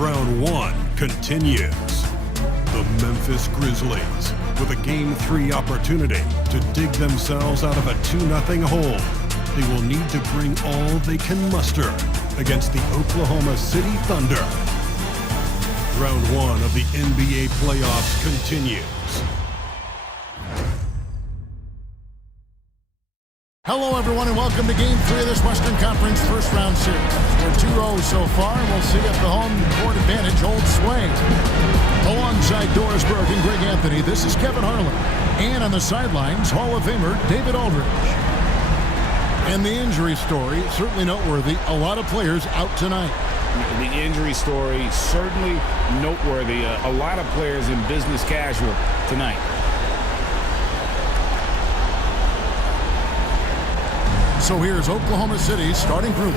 Round 1 continues. The Memphis Grizzlies, with a Game 3 opportunity to dig themselves out of a 2-0 hole. They will need to bring all they can muster against the Oklahoma City Thunder. Round 1 of the NBA playoffs continues. Hello, everyone, and welcome to Game 3 of this Western Conference first round series. We're 2-0 so far, and we'll see if the home court advantage holds sway. Alongside Doris Burke and Greg Anthony, this is Kevin Harlan. And on the sidelines, Hall of Famer David Aldridge. And the injury story, certainly noteworthy. A lot of players out tonight. The injury story, certainly noteworthy. A lot of players in business casual tonight. So here's Oklahoma City's starting group.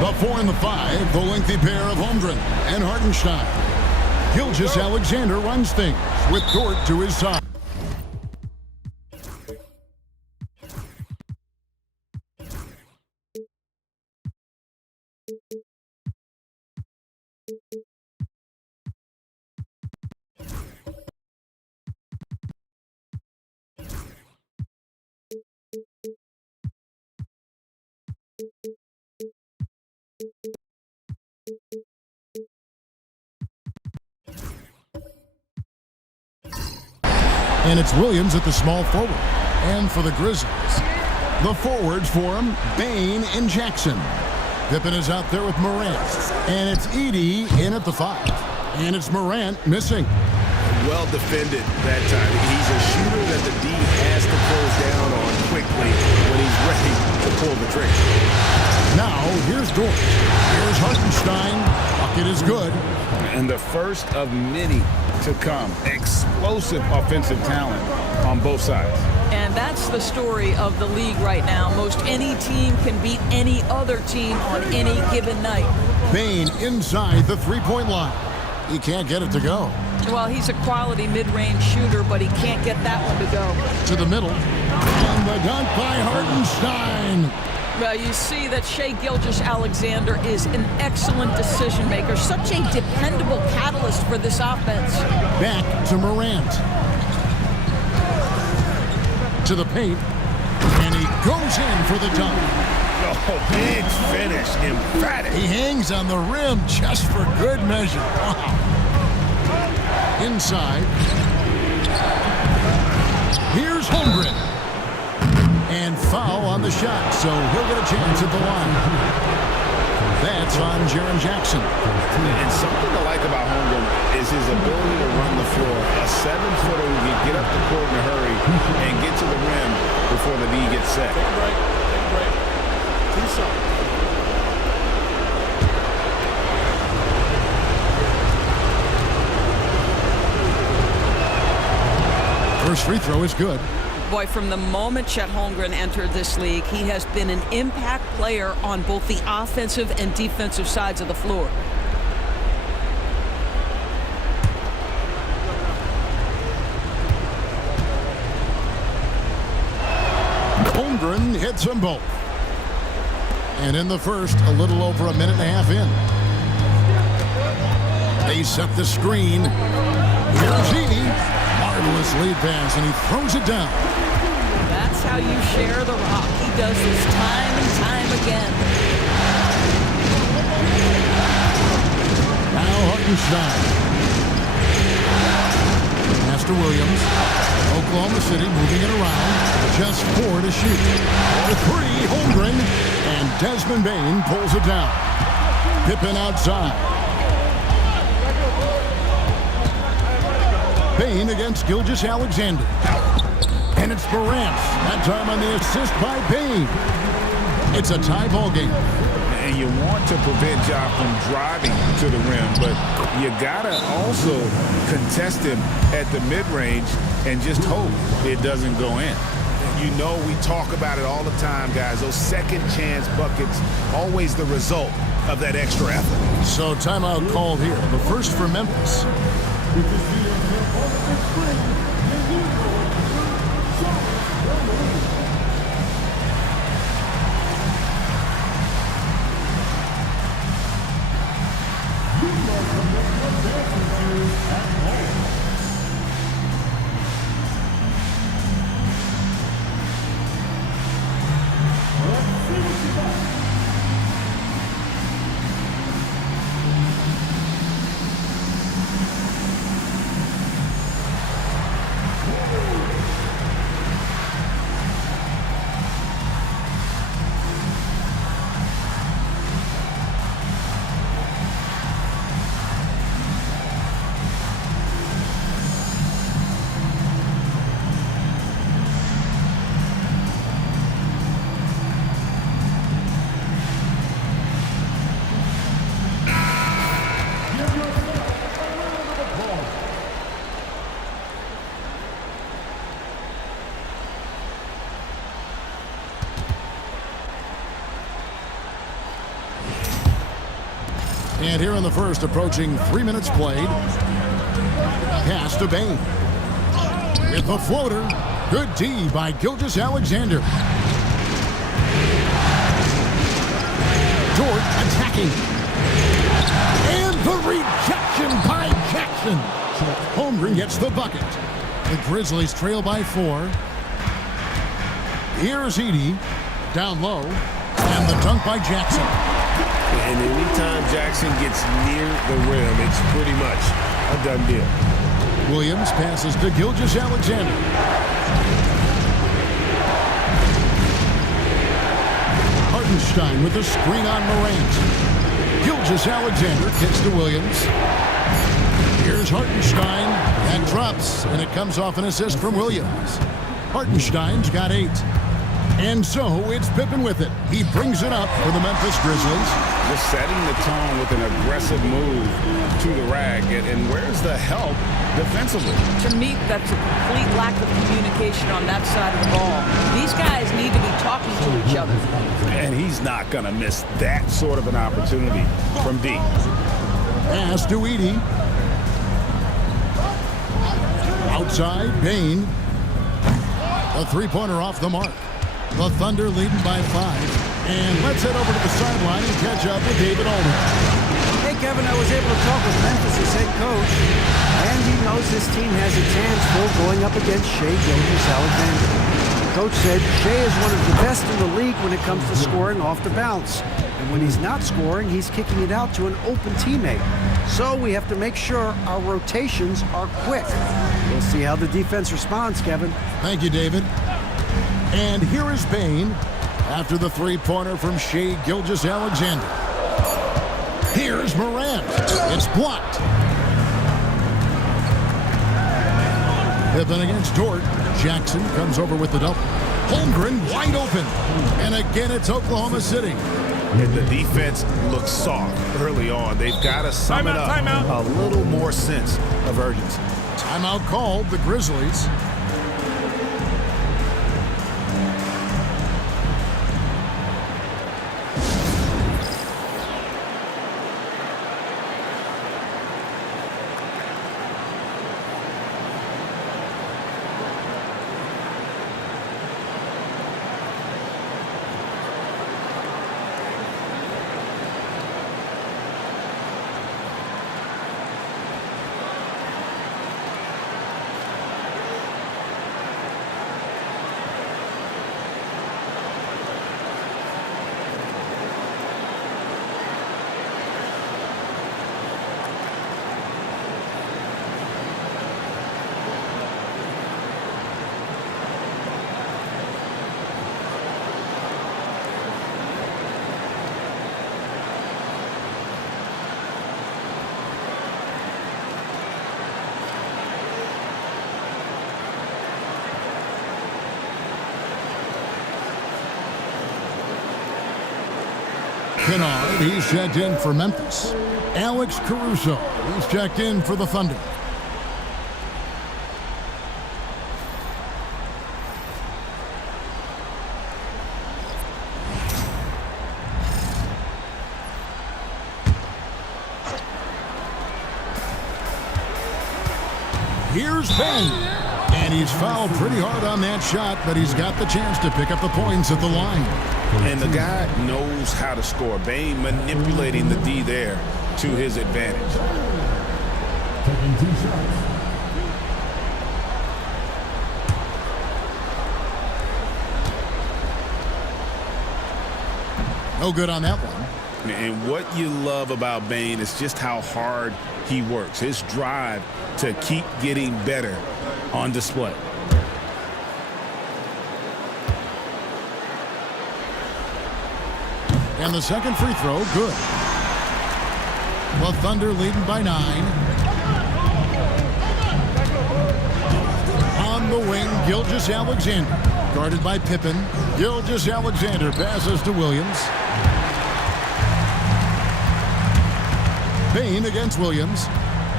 The 4 and the 5, the lengthy pair of Holmgren and Hartenstein. Gilgeous-Alexander runs things with Dort to his side. And it's Williams at the small forward. And for the Grizzlies, the forwards for him, Bane and Jackson. Pippen is out there with Morant. And it's Edey in at the 5. And it's Morant missing. Well defended that time. He's a shooter that the D has to close down on quickly when he's ready to pull the trigger. Now, here's Dort. Here's Hartenstein. Bucket is good. And the first of many to come. Explosive offensive talent on both sides. And that's the story of the league right now. Most any team can beat any other team on any given night. Bane inside the three-point line. He can't get it to go. Well, he's a quality mid-range shooter, but he can't get that one to go. To the middle. And the dunk by Hartenstein. Well, you see that Shai Gilgeous-Alexander is an excellent decision maker. Such a dependable catalyst for this offense. Back to Morant. To the paint. And he goes in for the dunk. Oh, big finish. Emphatic. He hangs on the rim just for good measure. Wow. Inside. Here's Holmgren. And foul on the shot, so he'll get a chance at the line. That's on Jaren Jackson. And something I like about Holmgren is his ability to run the floor. A 7-footer who can get up the court in a hurry and get to the rim before the D gets set. Take a break. Two-side. First free throw is good. Boy, from the moment Chet Holmgren entered this league, he has been an impact player on both the offensive and defensive sides of the floor. Holmgren hits them both. And in the first, a little over a minute and a half in. They set the screen. Here's Edey. Marvelous lead pass, and he throws it down. That's how you share the rock. He does this time and time again. Now Hartenstein. Pass to Williams. Oklahoma City moving it around. Just 4 to shoot. The 3, Holmgren. And Desmond Bane pulls it down. Pippen outside. Bane against Gilgeous-Alexander. And it's Morant. That time on the assist by Bane. It's a tie ball game. And you want to prevent Ja from driving to the rim, but you gotta also contest him at the mid-range and just hope it doesn't go in. You know we talk about it all the time, guys. Those second chance buckets, always the result of that extra effort. So timeout called here. The first for Memphis. And here in the first, approaching 3 minutes played. Pass to Bain. With the floater. Good D by Gilgeous-Alexander. George attacking. And the rejection by Jackson. Holmgren gets the bucket. The Grizzlies trail by 4. Here's Edey. Down low. And the dunk by Jackson. And anytime Jackson gets near the rim, it's pretty much a done deal. Williams passes to Gilgeous-Alexander. Hartenstein with the screen on Morant. Gilgeous-Alexander kicks to Williams. Here's Hartenstein. That drops, and it comes off an assist from Williams. Hartenstein's got 8. And so it's Pippen with it. He brings it up for the Memphis Grizzlies. Just setting the tone with an aggressive move to the rack. And where's the help defensively? To me, that's a complete lack of communication on that side of the ball. These guys need to be talking to each other. And he's not going to miss that sort of an opportunity from D. Pass to Edey. Outside, Bain. A three-pointer off the mark. The Thunder leading by 5. And let's head over to the sideline and catch up with David Aldridge. Hey, Kevin, I was able to talk with Memphis' head coach, and he knows his team has its hands full going up against Shai Gilgeous-Alexander. The coach said Shai is one of the best in the league when it comes to scoring off the bounce. And when he's not scoring, he's kicking it out to an open teammate. So we have to make sure our rotations are quick. We'll see how the defense responds, Kevin. Thank you, David. And here is Bain after the three-pointer from Shai Gilgeous-Alexander. Here's Morant. It's blocked. Pippen against Dort. Jackson comes over with the double. Holmgren wide open. And again, it's Oklahoma City. And the defense looks soft early on. They've got to sum it up. A little more sense of urgency. Timeout called, the Grizzlies. Kennard, he's checked in for Memphis. Alex Caruso, he's checked in for the Thunder. Here's Bain. And he's fouled pretty hard on that shot, but he's got the chance to pick up the points at the line. And the guy knows how to score. Bain manipulating the D there to his advantage. Taking 2 shots. No good on that one. And what you love about Bane is just how hard he works. His drive to keep getting better on display. And the second free throw, good. The Thunder leading by 9. On the wing, Gilgeous-Alexander. Guarded by Pippen. Gilgeous-Alexander passes to Williams. Bane against Williams.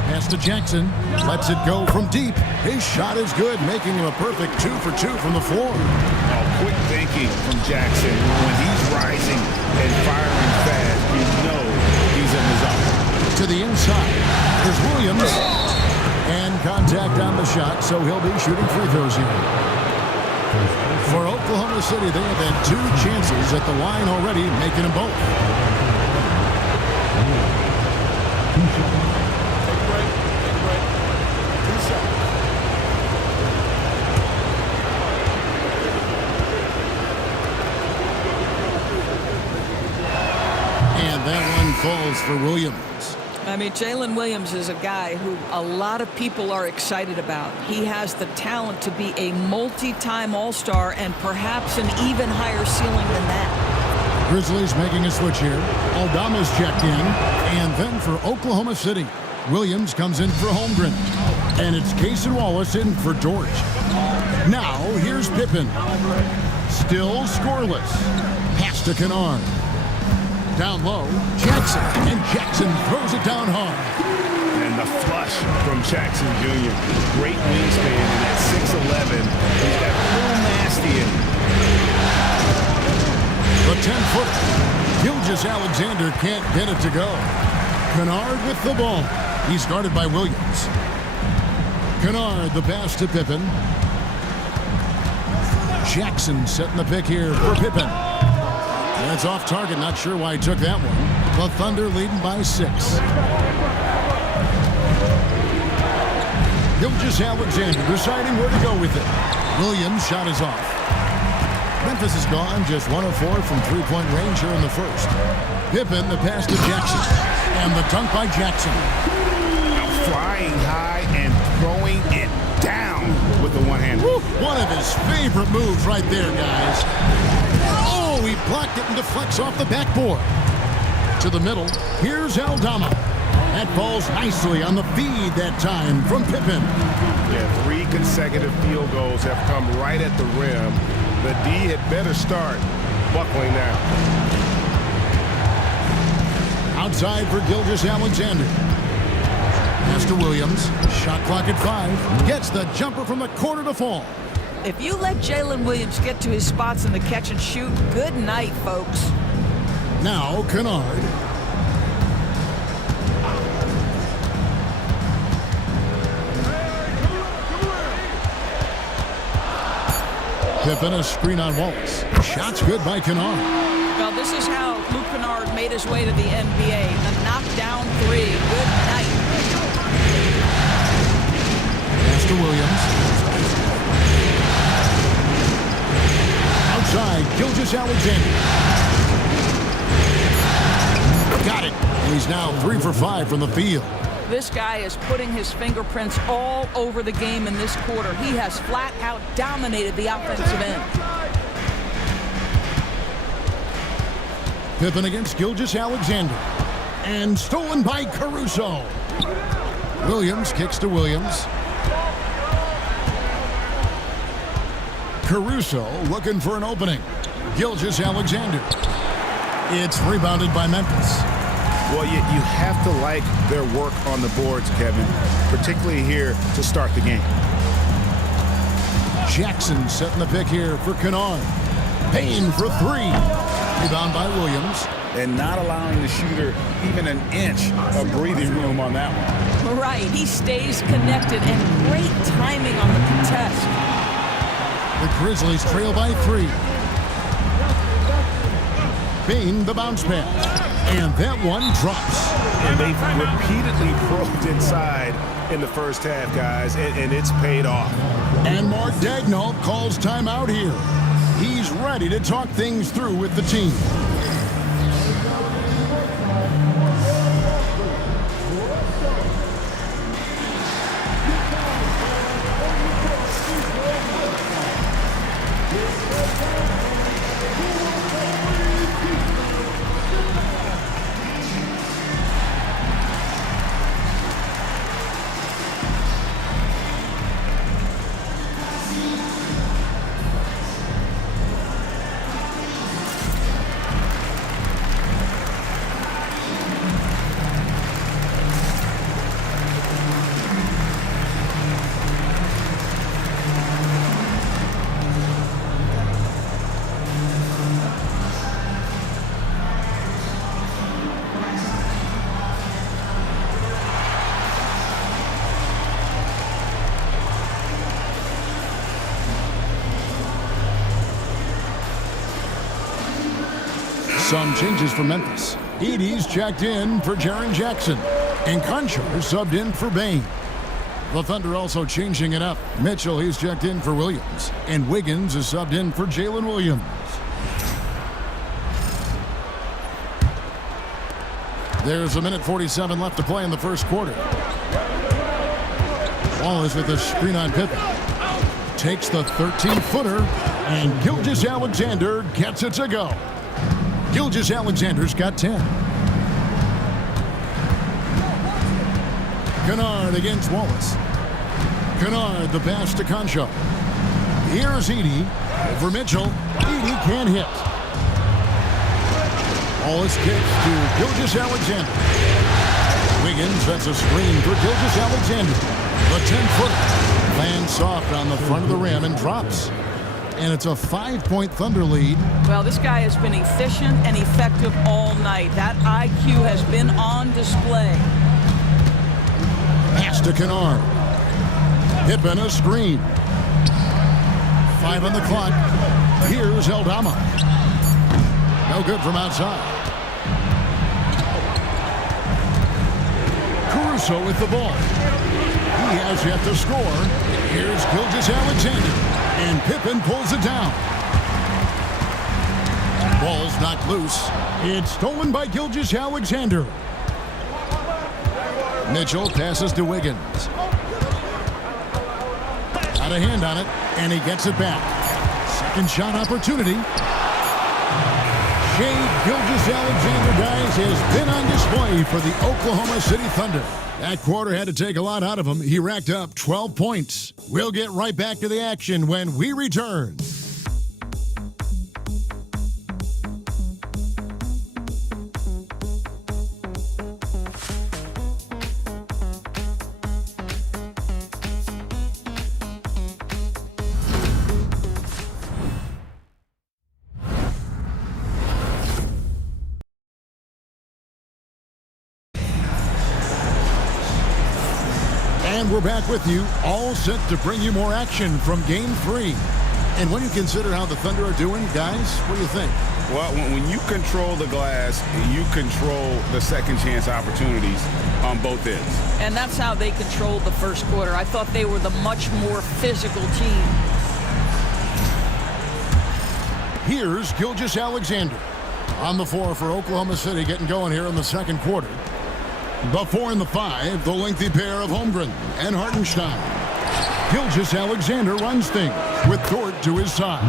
Pass to Jackson. Lets it go from deep. His shot is good, making him a perfect 2 for 2 from the floor. Quick thinking from Jackson. When he's rising and firing fast, you know he's in the zone. To the inside. There's Williams. And contact on the shot, so he'll be shooting free throws here. For Oklahoma City, they have had 2 chances at the line already, making them both. And that one falls for Williams. I mean, Jalen Williams is a guy who a lot of people are excited about. He has the talent to be a multi-time All-Star and perhaps an even higher ceiling than that. Grizzlies making a switch here. Aldama's checked in. And then for Oklahoma City, Williams comes in for Holmgren. And it's Cason Wallace in for George. Now, here's Pippen. Still scoreless. Pass to Kennard. Down low, Jackson. And Jackson throws it down hard. And the flush from Jackson Jr. Great wingspan, and at 6'11", he's got a little nasty in him. The 10-footer. Gilgeous-Alexander can't get it to go. Kennard with the ball. He's guarded by Williams. Kennard, the pass to Pippen. Jackson setting the pick here for Pippen. That's off target. Not sure why he took that one. The Thunder leading by 6. Gilgeous-Alexander deciding where to go with it. Williams' shot is off. Memphis is gone, just 1 of 4 from three-point range here in the first. Pippen, the pass to Jackson. And the dunk by Jackson. Flying high and throwing it down with the one hand. One of his favorite moves right there, guys. Oh, he blocked it and deflects off the backboard. To the middle, here's Aldama. That falls nicely on the feed that time from Pippen. Yeah, 3 consecutive field goals have come right at the rim. The D had better start buckling now. Outside for Gilgeous-Alexander. Pass to Williams. Shot clock at 5. Gets the jumper from the corner to fall. If you let Jalen Williams get to his spots in the catch and shoot, good night, folks. Now Kennard. Pippen, a screen on Wallace. Shot's good by Kennard. Well, this is how Luke Kennard made his way to the NBA. The knockdown 3. Good night. Pass to Williams. Outside, Gilgeous-Alexander. Got it. And he's now 3 for 5 from the field. This guy is putting his fingerprints all over the game in this quarter. He has flat out dominated the offensive end. Pippen against Gilgeous-Alexander. And stolen by Caruso. Williams kicks to Williams. Caruso looking for an opening. Gilgeous-Alexander. It's rebounded by Memphis. Well, you have to like their work on the boards, Kevin, particularly here to start the game. Jackson setting the pick here for Kennard. Payne for 3. Rebound by Williams. And not allowing the shooter even an inch of breathing room on that one. Right, he stays connected and great timing on the contest. The Grizzlies trail by 3. Payne, the bounce pass. And that one drops. And they've repeatedly probed inside in the first half, guys, and it's paid off. And Mark Daigneault calls timeout here. He's ready to talk things through with the team. Some changes for Memphis. Edey's checked in for Jaren Jackson. And Conchar subbed in for Bain. The Thunder also changing it up. Mitchell, he's checked in for Williams. And Wiggins is subbed in for Jalen Williams. There's a minute 47 left to play in the first quarter. Wallace with a screen on Pippen. Takes the 13-footer, and Gilgeous-Alexander gets it to go. Gilgeous-Alexander's got 10. Kennard against Wallace. Kennard, the pass to Conchar. Here's Edey over Mitchell. Edey can't hit. Wallace kicks to Gilgeous-Alexander. Wiggins sets a screen for Gilgeous-Alexander. The 10-footer lands soft on the front of the rim and drops. And it's a 5-point Thunder lead. Well, this guy has been efficient and effective all night. That IQ has been on display. Pass to Kennard. Pippen a screen. 5 on the clock. Here's Aldama. No good from outside. Caruso with the ball. He has yet to score. Here's Gilgeous-Alexander. And Pippen pulls it down. Ball's knocked loose. It's stolen by Gilgeous-Alexander. Mitchell passes to Wiggins. Got a hand on it, and he gets it back. Second shot opportunity. Shai Gilgeous-Alexander, guys, has been on display for the Oklahoma City Thunder. That quarter had to take a lot out of him. He racked up 12 points. We'll get right back to the action when we return. And we're back with you, all set to bring you more action from Game 3. And when you consider how the Thunder are doing, guys, what do you think? Well, when you control the glass, you control the second chance opportunities on both ends. And that's how they controlled the first quarter. I thought they were the much more physical team. Here's Gilgeous-Alexander on the floor for Oklahoma City, getting going here in the second quarter. The 4 and the 5, the lengthy pair of Holmgren and Hartenstein. Gilgeous-Alexander runs things with Dort to his side.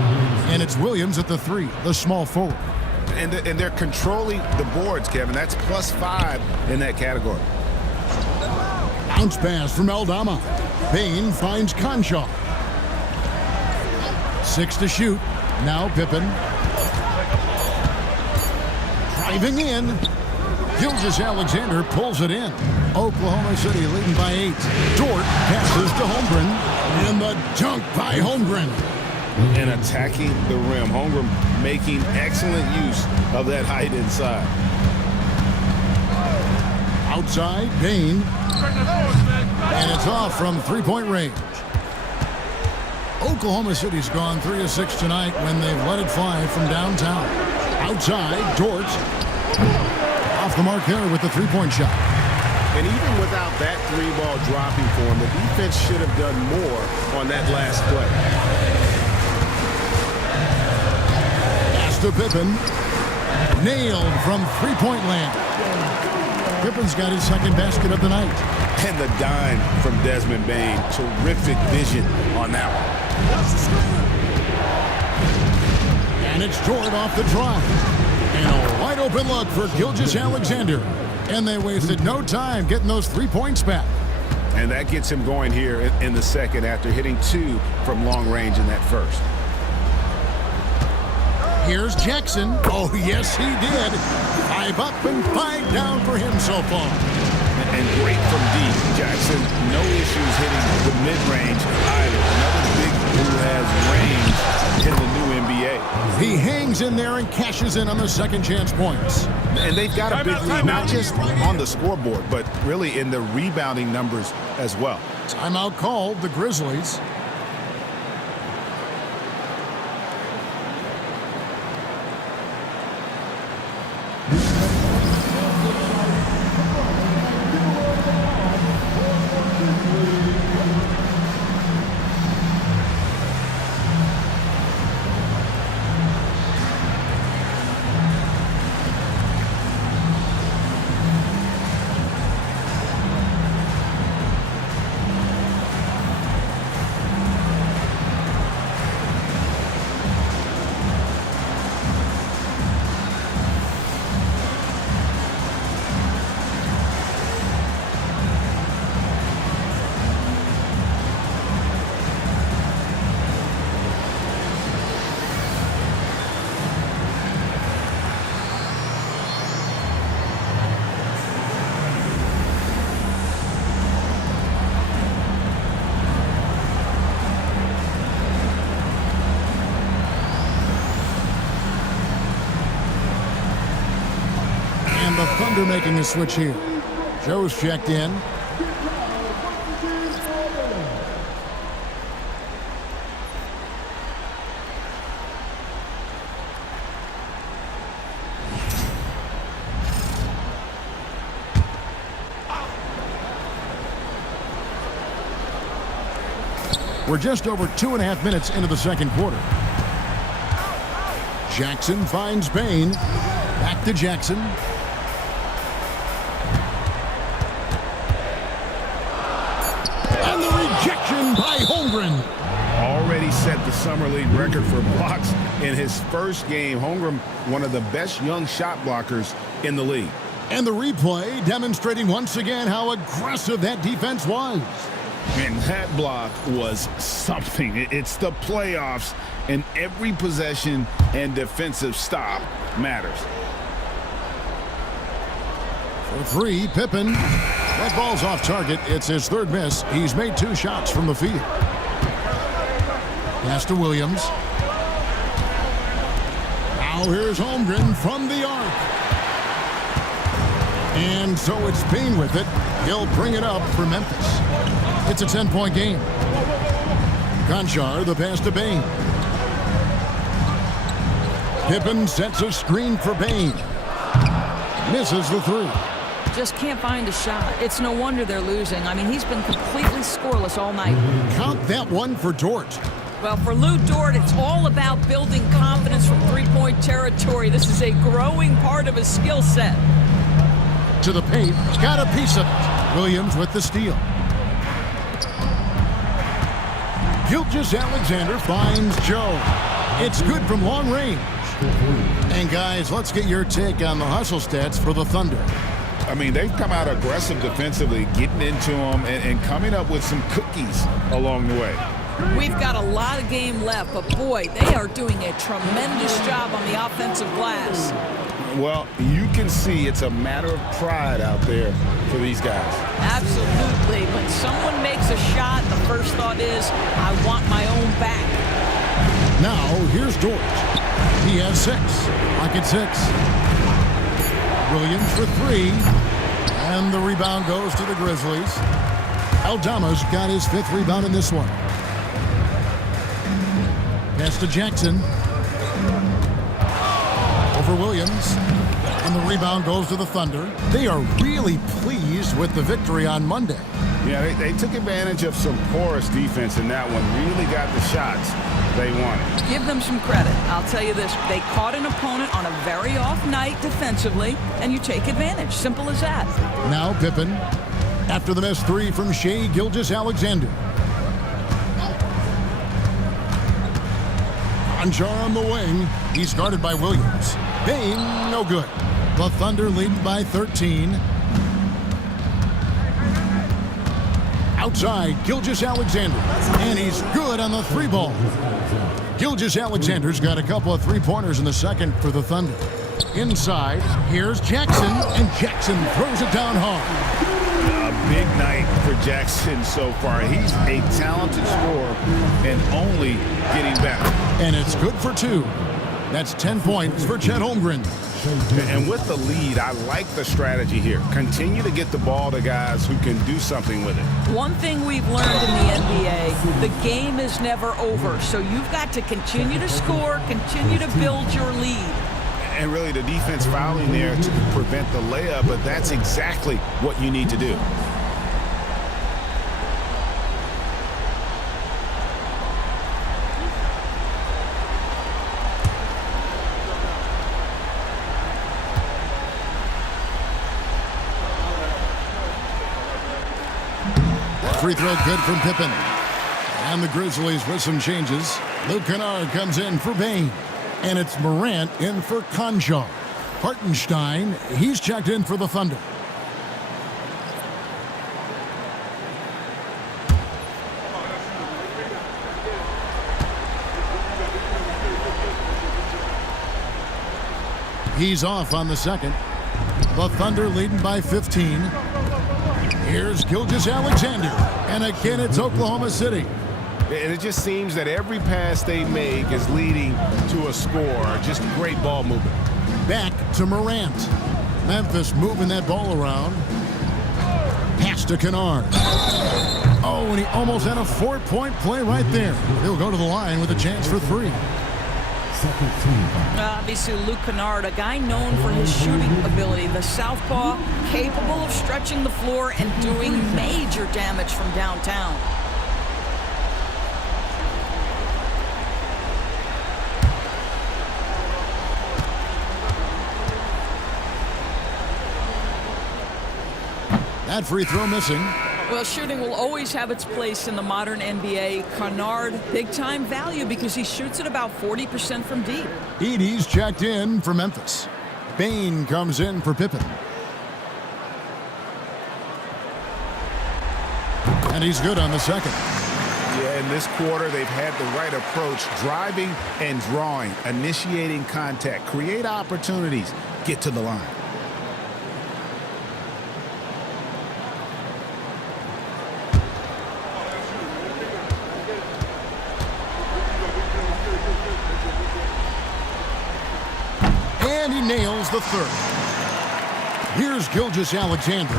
And it's Williams at the 3, the small forward. And they're controlling the boards, Kevin. That's +5 in that category. Bounce pass from Aldama. Bain finds Conchar. 6 to shoot. Now Pippen. Driving in. Gilgeous-Alexander pulls it in. Oklahoma City leading by 8. Dort passes to Holmgren. And the dunk by Holmgren. And attacking the rim. Holmgren making excellent use of that height inside. Outside, Bain. And it's off from three-point range. Oklahoma City's gone 3 of 6 tonight when they've let it fly from downtown. Outside, Dort. off the mark there with the three-point shot. And even without that three ball dropping for him, the defense should have done more on that last play. Pass to Pippen. Nailed from three-point land. Pippen's got his second basket of the night. And the dime from Desmond Bane. Terrific vision on that one. And it's Jordan off the drive. And a wide open look for Gilgeous-Alexander. And they wasted no time getting those 3 points back. And that gets him going here in the second after hitting 2 from long range in that first. Here's Jackson. Oh, yes, he did. 5 up and 5 down for him so far. And great from deep. Jackson, no issues hitting the mid-range either. Another big who has range in the new NBA. He hangs in there and cashes in on the second chance points. And they've got a big lead, not just on the scoreboard, but really in the rebounding numbers as well. Timeout called, the Grizzlies. The Thunder making a switch here. Joe's checked in. We're just over 2.5 minutes into the second quarter. Jackson finds Bane. Back to Jackson. By Holmgren. Already set the summer league record for blocks in his first game. Holmgren, one of the best young shot blockers in the league. And the replay demonstrating once again how aggressive that defense was. And that block was something. It's the playoffs, and every possession and defensive stop matters. For 3, Pippen. That ball's off target. It's his third miss. He's made 2 shots from the field. Pass to Williams. Now here's Holmgren from the arc. And so it's Bane with it. He'll bring it up for Memphis. It's a 10-point game. Conchar, the pass to Bane. Pippen sets a screen for Bane. Misses the 3. Just can't find a shot. It's no wonder they're losing. I mean, he's been completely scoreless all night. Count that one for Dort. Well, for Lou Dort, it's all about building confidence from three-point territory. This is a growing part of his skill set. To the paint. Got a piece of it. Williams with the steal. Gilgeous-Alexander finds Joe. It's good from long range. And guys, let's get your take on the hustle stats for the Thunder. I mean, they've come out aggressive defensively, getting into them and coming up with some cookies along the way. We've got a lot of game left, but boy, they are doing a tremendous job on the offensive glass. Well, you can see it's a matter of pride out there for these guys. Absolutely. When someone makes a shot, the first thought is, I want my own back. Now, here's Dort. He has 6. Pocket 6. Williams for 3. And the rebound goes to the Grizzlies. Aldama's got his 5th rebound in this one. Pass to Jackson. Over Williams. And the rebound goes to the Thunder. They are really pleased with the victory on Monday. Yeah, they took advantage of some porous defense in that one. Really got the shots they wanted. Give them some credit. I'll tell you this. They caught an opponent on a very off night defensively, and you take advantage. Simple as that. Now Pippen, after the missed three from Shai Gilgeous-Alexander. Conchar on the wing. He's guarded by Williams. Bain, no good. The Thunder lead by 13. Outside, Gilgeous-Alexander. And he's good on the three ball. Gilgeous-Alexander's got a couple of three-pointers in the second for the Thunder. Inside, here's Jackson, and Jackson throws it down hard. A big night for Jackson so far. He's a talented scorer and only getting better. And it's good for two. That's 10 points for Chet Holmgren. And with the lead, I like the strategy here. Continue to get the ball to guys who can do something with it. One thing we've learned in the NBA, the game is never over. So you've got to continue to score, continue to build your lead. And really the defense fouling there to prevent the layup, but that's exactly what you need to do. Free throw good from Pippen. And the Grizzlies with some changes. Luke Kennard comes in for Bain. And it's Morant in for Conchar. Hartenstein, he's checked in for the Thunder. He's off on the second. The Thunder leading by 15. Here's Gilgeous-Alexander. And again, it's Oklahoma City. And it just seems that every pass they make is leading to a score. Just great ball movement. Back to Morant. Memphis moving that ball around. Pass to Kennard. Oh, and he almost had a 4-point play right there. He'll go to the line with a chance for three. Obviously, Luke Kennard, a guy known for his shooting ability. The southpaw, capable of stretching the floor and doing major damage from downtown. That free throw missing. Well, shooting will always have its place in the modern NBA. Kennard, big-time value because he shoots at about 40% from deep. Edey's checked in for Memphis. Bain comes in for Pippen. And he's good on the second. Yeah, in this quarter, they've had the right approach, driving and drawing, initiating contact, create opportunities, get to the line. And he nails the third. Here's Gilgeous-Alexander.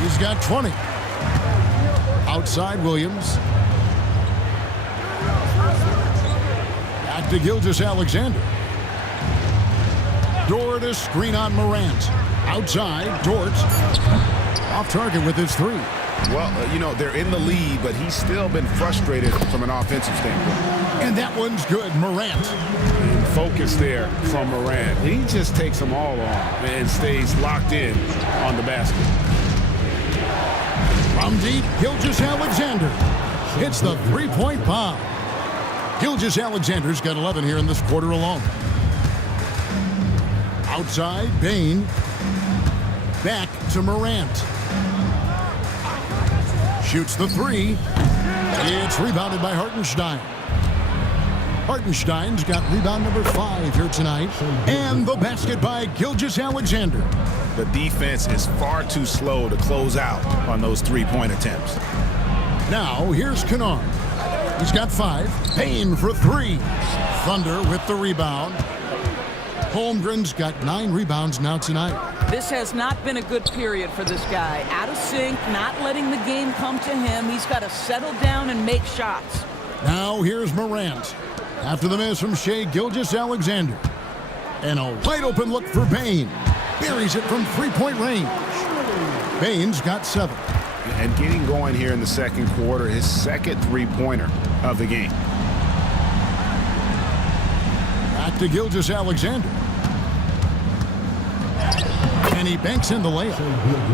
He's got 20. Outside Williams. Back to Gilgeous-Alexander. Dort to screen on Morant. Outside, Dort. Off target with his three. Well, you know, they're in the lead, but he's still been frustrated from an offensive standpoint. And that one's good, Morant. Focus there from Morant. He just takes them all on and stays locked in on the basket. From deep, Gilgeous-Alexander hits the three-point bomb. Gilgeous-Alexander's got 11 here in this quarter alone. Outside, Bain. Back to Morant. Shoots the three. It's rebounded by Hartenstein. Hartenstein's got rebound number 5 here tonight. And the basket by Gilgeous-Alexander. The defense is far too slow to close out on those three-point attempts. Now, here's Kennard. He's got 5. Bain for 3. Thunder with the rebound. Holmgren's got 9 rebounds now tonight. This has not been a good period for this guy. Out of sync, not letting the game come to him. He's got to settle down and make shots. Now here's Morant. After the miss from Shai Gilgeous-Alexander. And a wide open look for Bain. buries it from three-point range. Baines got 7. And getting going here in the second quarter, his second three-pointer of the game. Back to Gilgeous-Alexander. And he banks in the layup.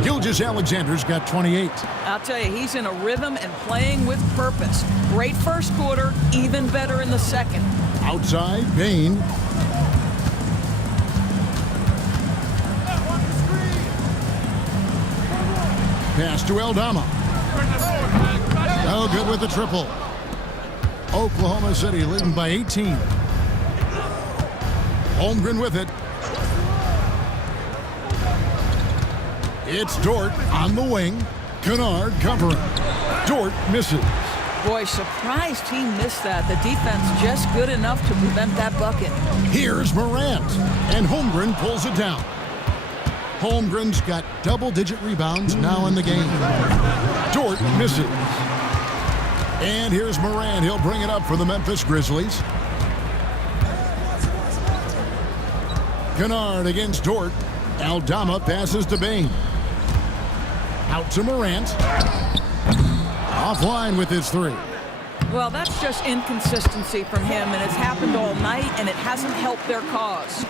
Gilgeous-Alexander's got 28. I'll tell you, he's in a rhythm and playing with purpose. Great first quarter, even better in the second. Outside, Bain. Pass to Aldama. Oh, good with the triple. Oklahoma City leading by 18. Holmgren with it. It's Dort on the wing. Kennard covering. Dort misses. Boy, surprised he missed that. The defense just good enough to prevent that bucket. Here's Morant, and Holmgren pulls it down. Holmgren's got double-digit rebounds now in the game. Dort misses. And here's Morant. He'll bring it up for the Memphis Grizzlies. Kennard against Dort. Aldama passes to Bain. Out to Morant. Offline with his 3. Well, that's just inconsistency from him, and it's happened all night, and it hasn't helped their cause.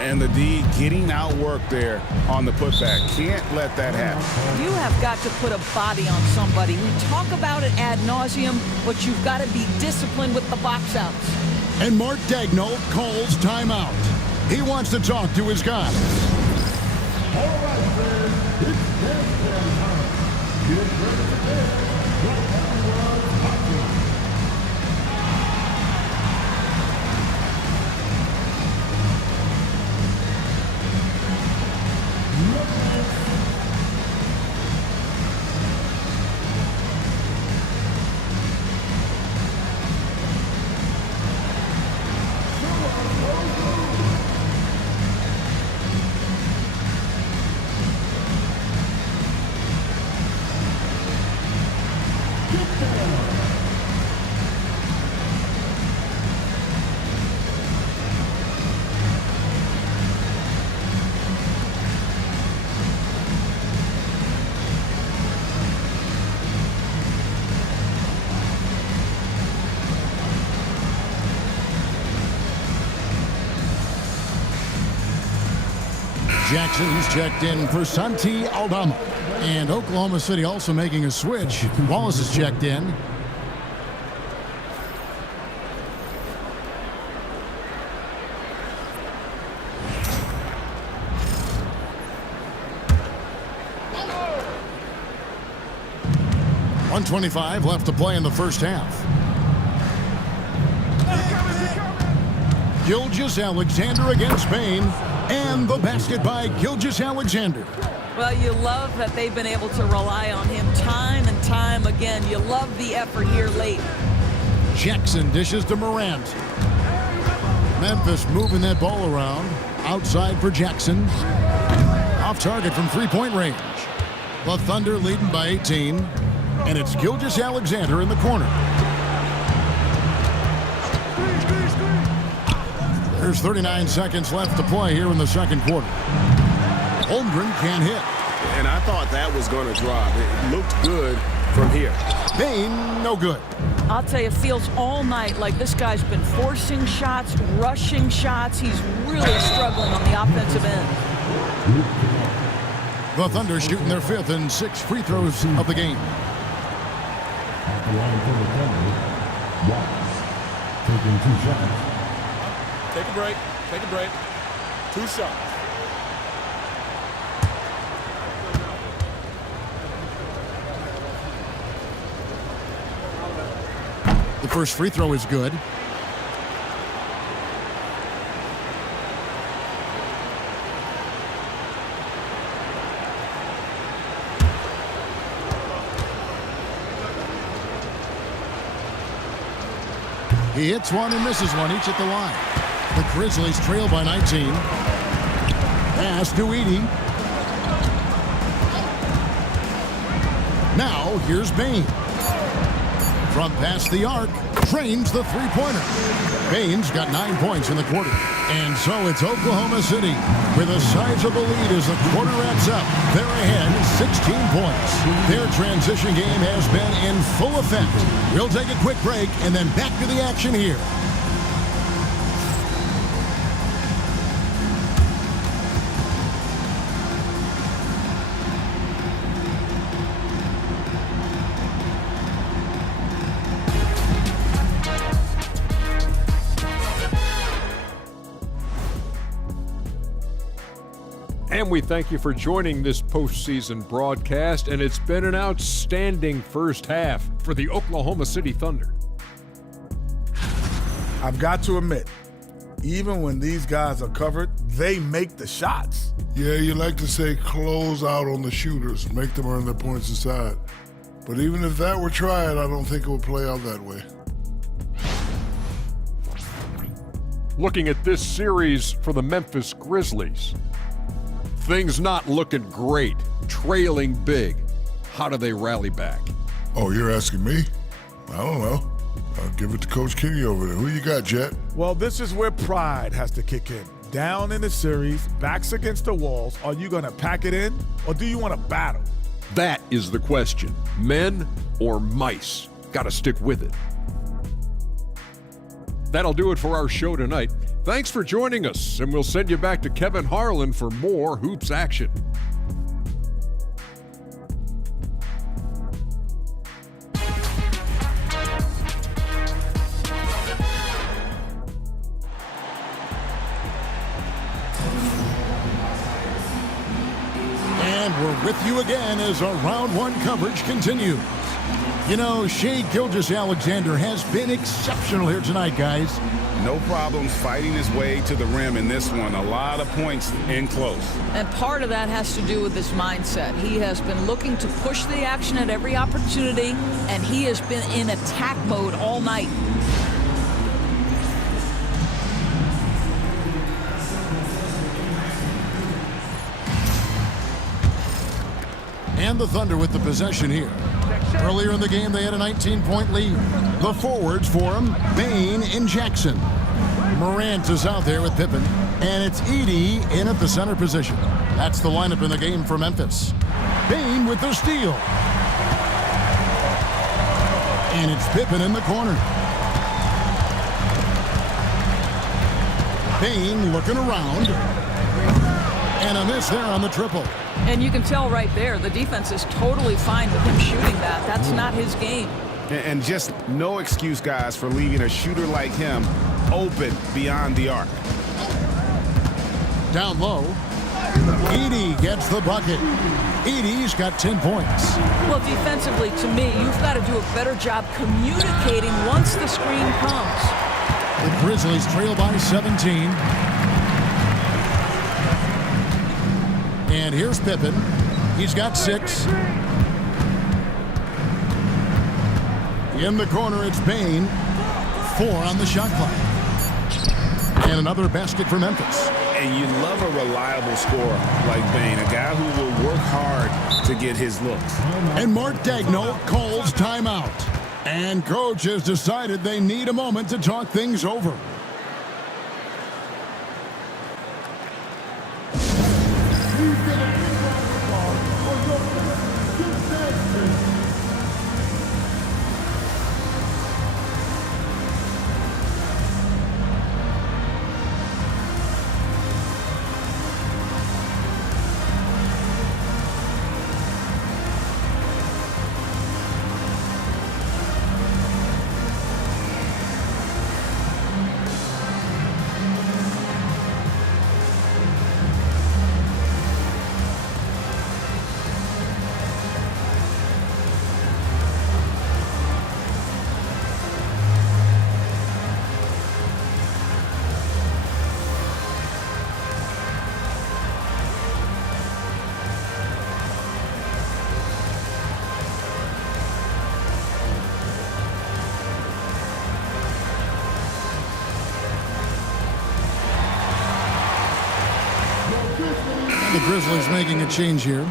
And the D getting outworked there on the putback. Can't let that happen. You have got to put a body on somebody. We talk about it ad nauseum, but you've got to be disciplined with the box outs. And Mark Daigneault calls timeout. He wants to talk to his guys. All right, fans, it's dance time. Get ready to dance. The everyone hockey. Jackson's checked in for Santi Aldama. And Oklahoma City also making a switch. Wallace is checked in. .125 left to play in the first half. Gilgeous-Alexander against Bain. And the basket by Gilgeous-Alexander. Well, you love that they've been able to rely on him time and time again. You love the effort here late. Jackson dishes to Morant. Memphis moving that ball around. Outside for Jackson. Off target from three-point range. The Thunder leading by 18. And it's Gilgeous-Alexander in the corner. There's 39 seconds left to play here in the second quarter. Holmgren can't hit. And I thought that was going to drop. It looked good from here. Bain, no good. I'll tell you, it feels all night like this guy's been forcing shots, rushing shots. He's really struggling on the offensive end. The Thunder shooting their 5th and 6th free throws of the game. At the line for the Thunder, Wallace taking 2 shots. Take a break. Take a break. 2 shots. The first free throw is good. He hits one and misses one, each at the line. The Grizzlies trail by 19. Pass to Edey. Now here's Bain. From past the arc, trains the three-pointer. Baines got 9 points in the quarter. And so it's Oklahoma City with a sizable lead as the quarter wraps up. They're ahead 16 points. Their transition game has been in full effect. We'll take a quick break and then back to the action here. And we thank you for joining this postseason broadcast, and it's been an outstanding first half for the Oklahoma City Thunder. I've got to admit, even when these guys are covered, they make the shots. Yeah, you like to say close out on the shooters, make them earn their points inside. But even if that were tried, I don't think it would play out that way. Looking at this series for the Memphis Grizzlies, things not looking great, trailing big. How do they rally back? Oh, you're asking me? I don't know. I'll give it to Coach Kenny over there. Who you got, Jet? Well, this is where pride has to kick in. Down in the series, backs against the walls, are you going to pack it in or do you want to battle? That is the question. Men or mice? Got to stick with it. That'll do it for our show tonight. Thanks for joining us, and we'll send you back to Kevin Harlan for more hoops action. And we're with you again as our round one coverage continues. You know, Shai Gilgeous-Alexander has been exceptional here tonight, guys. No problems fighting his way to the rim in this one. A lot of points in close. And part of that has to do with his mindset. He has been looking to push the action at every opportunity, and he has been in attack mode all night. And the Thunder with the possession here. Earlier in the game, they had a 19-point lead. The forwards for him, Bane and Jackson. Morant is out there with Pippen, and it's Edey in at the center position. That's the lineup in the game for Memphis. Bane with the steal. And it's Pippen in the corner. Bane looking around. And a miss there on the triple. And you can tell right there, the defense is totally fine with him shooting that. That's not his game. And just no excuse, guys, for leaving a shooter like him open beyond the arc. Down low. Edey gets the bucket. Edey's got 10 points. Well, defensively, to me, you've got to do a better job communicating once the screen comes. The Grizzlies trail by 17. And here's Pippen. He's got 6. In the corner, it's Bane. 4 on the shot clock. And another basket for Memphis. And you love a reliable scorer like Bane, a guy who will work hard to get his looks. And Mark Daigneault calls timeout. And coach has decided they need a moment to talk things over. The Grizzlies making a change here.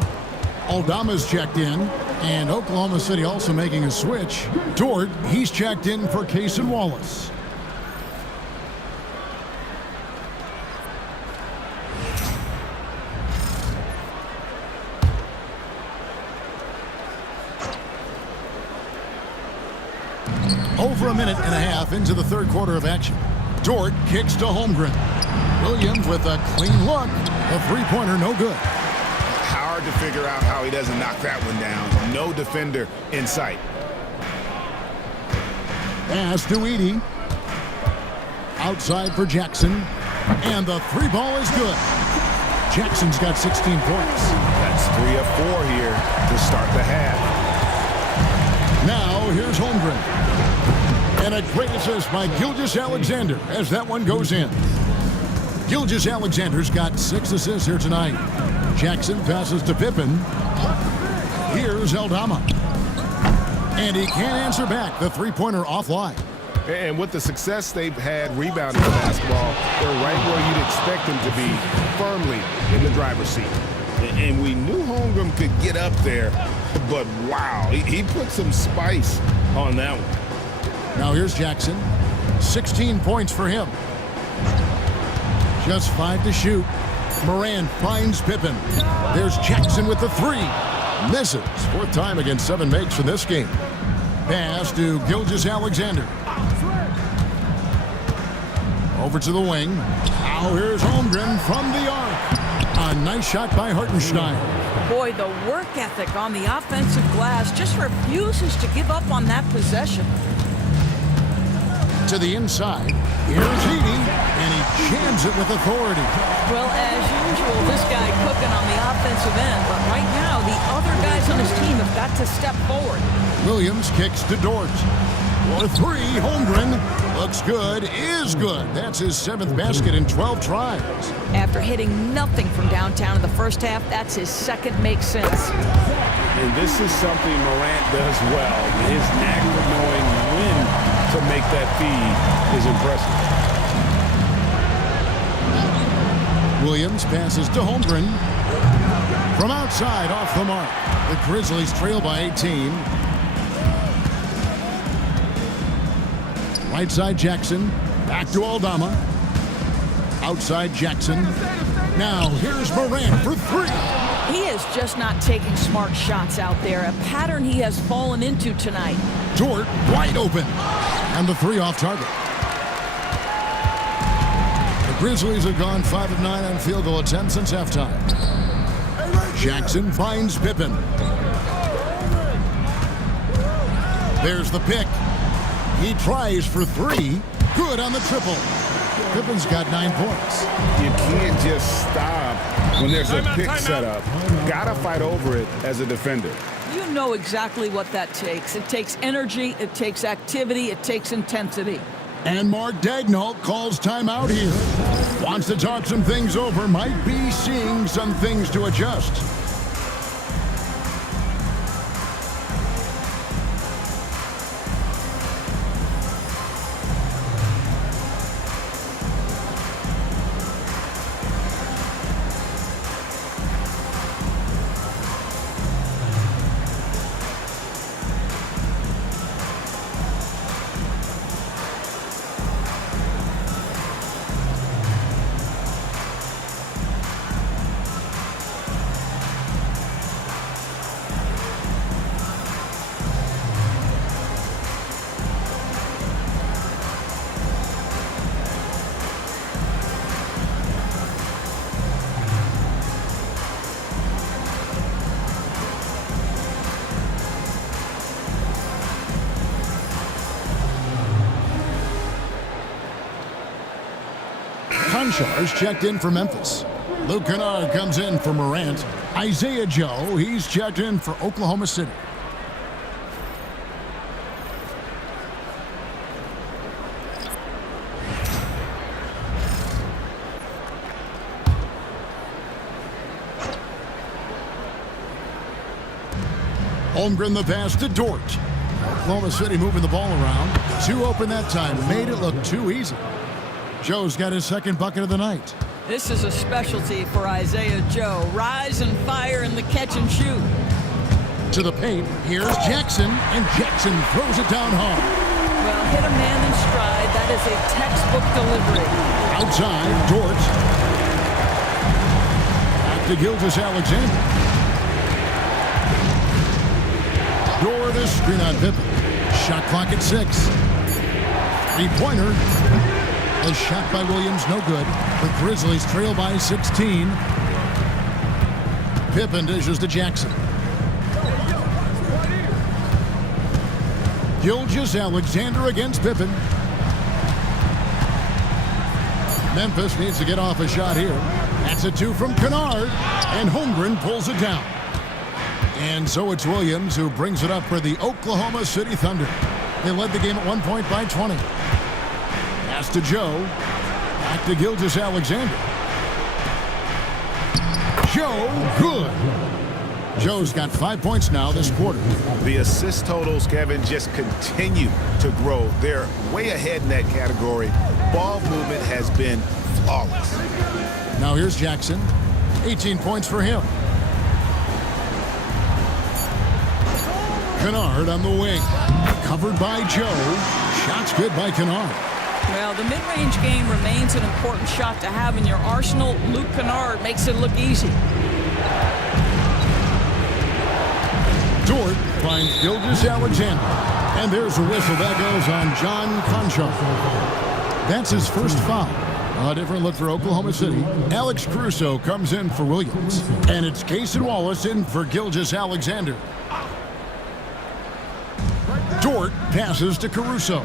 Aldama's checked in. And Oklahoma City also making a switch. Dort, he's checked in for Cason Wallace. Over a minute and a half into the third quarter of action. Dort kicks to Holmgren. Williams with a clean look. A three-pointer, no good. Hard to figure out how he doesn't knock that one down. No defender in sight. Pass to Edey. Outside for Jackson. And the three ball is good. Jackson's got 16 points. That's 3 of 4 here to start the half. Now here's Holmgren. And a great assist by Gilgeous-Alexander as that one goes in. Gilgeous-Alexander's got 6 assists here tonight. Jackson passes to Pippen. Here's Aldama. And he can't answer back. The three-pointer offline. And with the success they've had rebounding the basketball, they're right where you'd expect them to be, firmly in the driver's seat. And we knew Holmgren could get up there, but wow, he put some spice on that one. Now here's Jackson. 16 points for him. Just 5 to shoot. Moran finds Pippen. There's Jackson with the 3. Misses. 4th time against 7 makes for this game. Pass to Gilgeous-Alexander. Over to the wing. Now here's Holmgren from the arc. A nice shot by Hartenstein. Boy, the work ethic on the offensive glass just refuses to give up on that possession. To the inside. Here's Edey, and he jams it with authority. Well, as usual, this guy cooking on the offensive end, but right now the other guys on his team have got to step forward. Williams kicks to Dort. For 3, Holmgren. Looks good, is good. That's his 7th basket in 12 tries. After hitting nothing from downtown in the first half, that's his 2nd make since. And this is something Morant does well. His knack for knowing when to make that feed is impressive. Williams passes to Holmgren. From outside, off the mark. The Grizzlies trail by 18. Right side Jackson. Back to Aldama. Outside Jackson. Now here's Morant for 3. He is just not taking smart shots out there, a pattern he has fallen into tonight. Dort wide open. And the 3 off target. The Grizzlies have gone 5 of 9 on field goal attempts since halftime. Jackson finds Pippen. There's the pick. He tries for 3. Good on the triple. Pippen's got 9 points. You can't just stop when there's a pick set up. Gotta fight over it as a defender. You know exactly what that takes. It takes energy, it takes activity, it takes intensity. And Mark Daigneault calls timeout here. Wants to talk some things over, might be seeing some things to adjust. Conchars checked in for Memphis. Luke Kennard comes in for Morant. Isaiah Joe, he's checked in for Oklahoma City. Holmgren the pass to Dort. Oklahoma City moving the ball around. 2 open that time. Made it look too easy. Joe's got his 2nd bucket of the night. This is a specialty for Isaiah Joe. Rise and fire in the catch and shoot. To the paint. Here's Jackson, and Jackson throws it down hard. Well, hit a man in stride. That is a textbook delivery. Outside, Dort. Back to Gilgeous-Alexander. Dort is screen on Pippen. Shot clock at 6. Three-pointer. A shot by Williams, no good. The Grizzlies trail by 16. Pippen dishes to Jackson. Gilgeous-Alexander against Pippen. Memphis needs to get off a shot here. That's a 2 from Kennard, and Holmgren pulls it down. And so it's Williams who brings it up for the Oklahoma City Thunder. They led the game at 1 point by 20. Pass to Joe. Back to Gilgeous-Alexander. Joe, good. Joe's got 5 points now this quarter. The assist totals, Kevin, just continue to grow. They're way ahead in that category. Ball movement has been flawless. Now here's Jackson. 18 points for him. Kennard on the wing. Covered by Joe. Shots good by Kennard. Well, the mid-range game remains an important shot to have in your arsenal. Luke Kennard makes it look easy. Dort finds Gilgeous-Alexander. And there's a whistle. That goes on John Conchar. That's his first foul. A different look for Oklahoma City. Alex Caruso comes in for Williams. And it's Cason Wallace in for Gilgeous-Alexander. Dort passes to Caruso.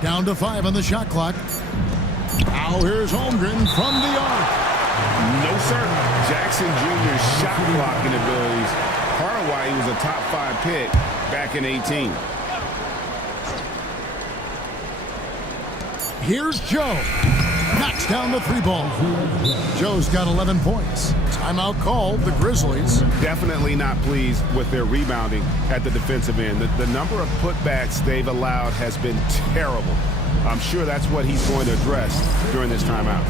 Down to 5 on the shot clock. Now here's Holmgren from the arc. No, sir. Jackson Jr.'s shot blocking abilities, part of why he was a top 5 pick back in 18. Here's Joe. Knocks down the 3-ball. Joe's got 11 points. Timeout called, the Grizzlies. Definitely not pleased with their rebounding at the defensive end. The number of putbacks they've allowed has been terrible. I'm sure that's what he's going to address during this timeout.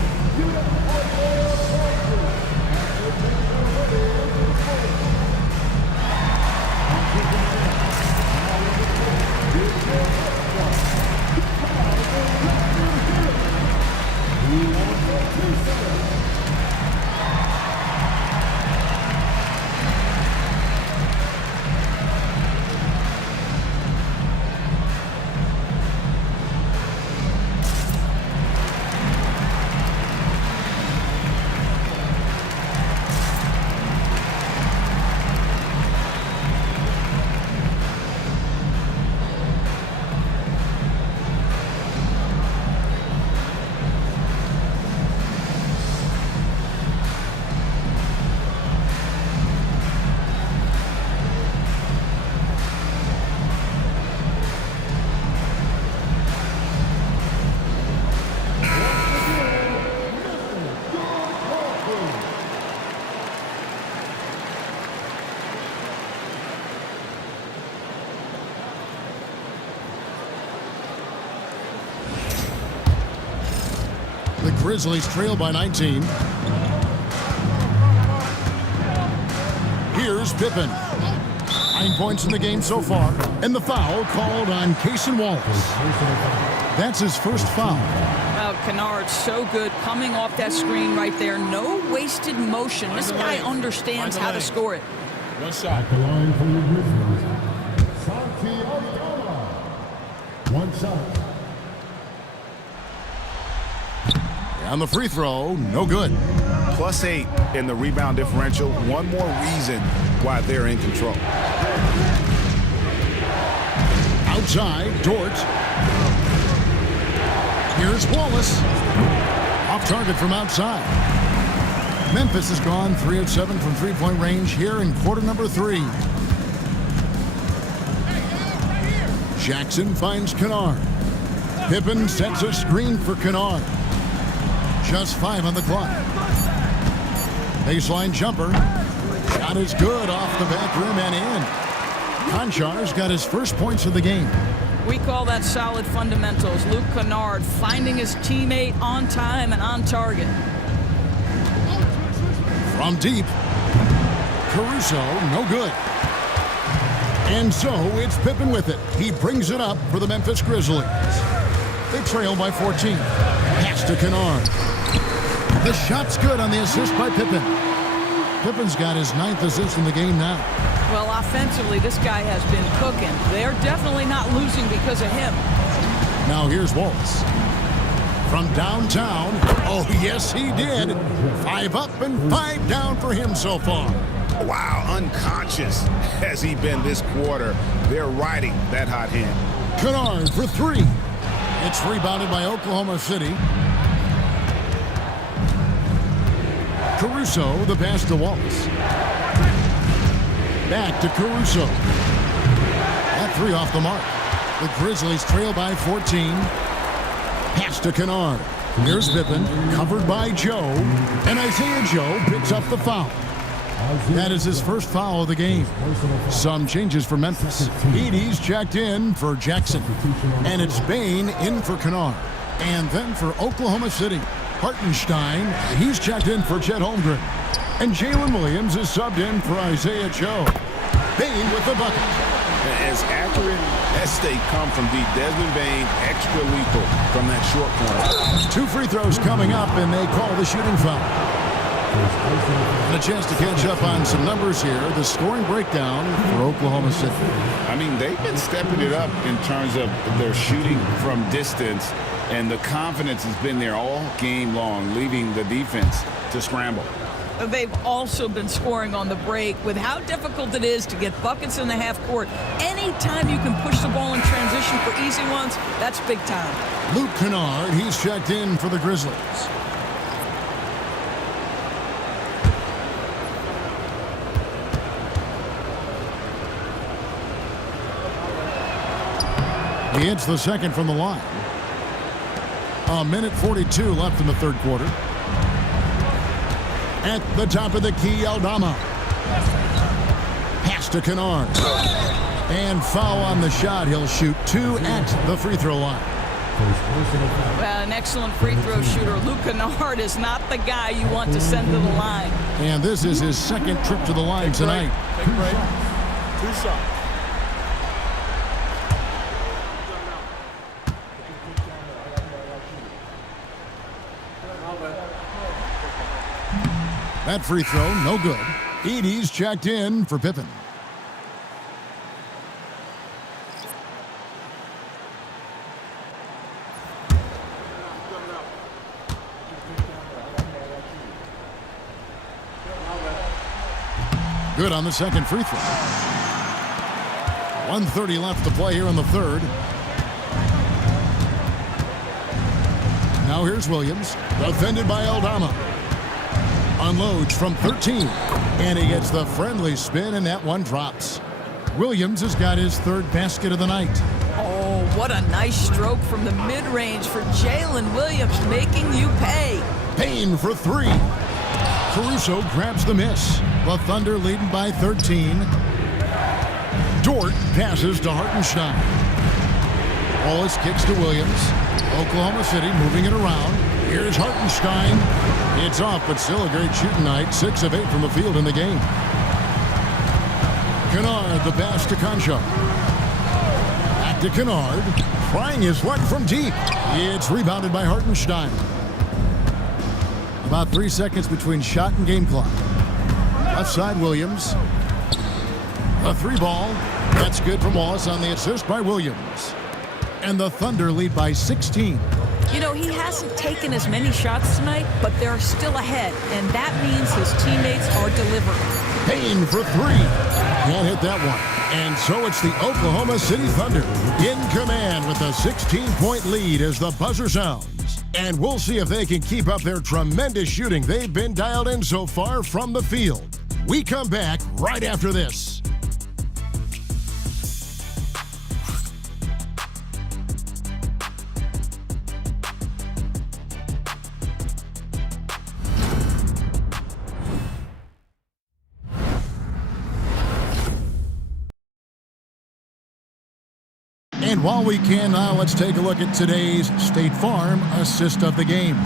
The Grizzlies trail by 19. Here's Pippen. 9 points in the game so far. And the foul called on Cason Wallace. That's his first foul. Well, Kennard's so good coming off that screen right there. No wasted motion. This guy understands how to score it. One shot. The line for the Grizzlies. Santiago. One shot. On the free throw, no good. +8 in the rebound differential. One more reason why they're in control. Outside, Dort. Here's Wallace. Off target from outside. Memphis has gone 3 of 7 from three-point range here in quarter number 3. Jackson finds Kennard. Pippen sets a screen for Kennard. Just 5 on the clock. Baseline jumper. Shot is good off the back rim and in. Konchar's got his first points of the game. We call that solid fundamentals. Luke Kennard finding his teammate on time and on target. From deep, Caruso, no good. And so it's Pippen with it. He brings it up for the Memphis Grizzlies. They trail by 14. Pass to Kennard. The shot's good on the assist by Pippen. Pippen's got his 9th assist in the game now. Well, offensively, this guy has been cooking. They're definitely not losing because of him. Now here's Waltz. From downtown, oh yes he did. 5 up and 5 down for him so far. Wow, unconscious has he been this quarter. They're riding that hot hand. Kennard for 3. It's rebounded by Oklahoma City. Caruso, the pass to Waltz. Back to Caruso. That 3 off the mark. The Grizzlies trail by 14. Pass to Kennard. Here's Pippen, covered by Joe. And Isaiah Joe picks up the foul. That is his first foul of the game. Some changes for Memphis. Edey's checked in for Jackson. And it's Bain in for Kennard. And then for Oklahoma City, Hartenstein, he's checked in for Chet Holmgren. And Jalen Williams is subbed in for Isaiah Joe. Bain with the bucket. As accurate as they come from deep, Desmond Bain extra lethal from that short corner. 2 free throws coming up, and they call the shooting foul. And a chance to catch up on some numbers here. The scoring breakdown for Oklahoma City. I mean, they've been stepping it up in terms of their shooting from distance, and the confidence has been there all game long, leaving the defense to scramble. They've also been scoring on the break. With how difficult it is to get buckets in the half court, anytime you can push the ball in transition for easy ones, that's big time. Luke Kennard, he's checked in for the Grizzlies. He hits the second from the line. 1:42 left in the third quarter. At the top of the key, Aldama. Pass to Kennard. And foul on the shot. He'll shoot 2 at the free throw line. Well, an excellent free throw shooter. Luke Kennard is not the guy you want to send to the line. And this is his second trip to the line tonight. Take a break. 2 shots. That free throw, no good. Edey's checked in for Pippen. Good on the second free throw. 1:30 left to play here in the third. Now here's Williams, defended by Aldama. Unloads from 13, and he gets the friendly spin, and that one drops. Williams has got his 3rd basket of the night. Oh, what a nice stroke from the mid-range for Jalen Williams, making you pay. Bain for 3. Caruso grabs the miss. The Thunder leading by 13. Dort passes to Hartenstein. Wallace kicks to Williams. Oklahoma City moving it around. Here's Hartenstein. It's off, but still a great shooting night. 6 of 8 from the field in the game. Kennard, the pass to Concho. Back to Kennard. Trying his luck from deep. It's rebounded by Hartenstein. About 3 seconds between shot and game clock. Left side, Williams. A 3 ball. That's good from Wallace on the assist by Williams. And the Thunder lead by 16. You know, he hasn't taken as many shots tonight, but they're still ahead, and that means his teammates are delivering. Bain for 3. Can't hit that one. And so it's the Oklahoma City Thunder in command with a 16-point lead as the buzzer sounds. And we'll see if they can keep up their tremendous shooting they've been dialed in so far from the field. We come back right after this. And while we can now, let's take a look at today's State Farm assist of the game.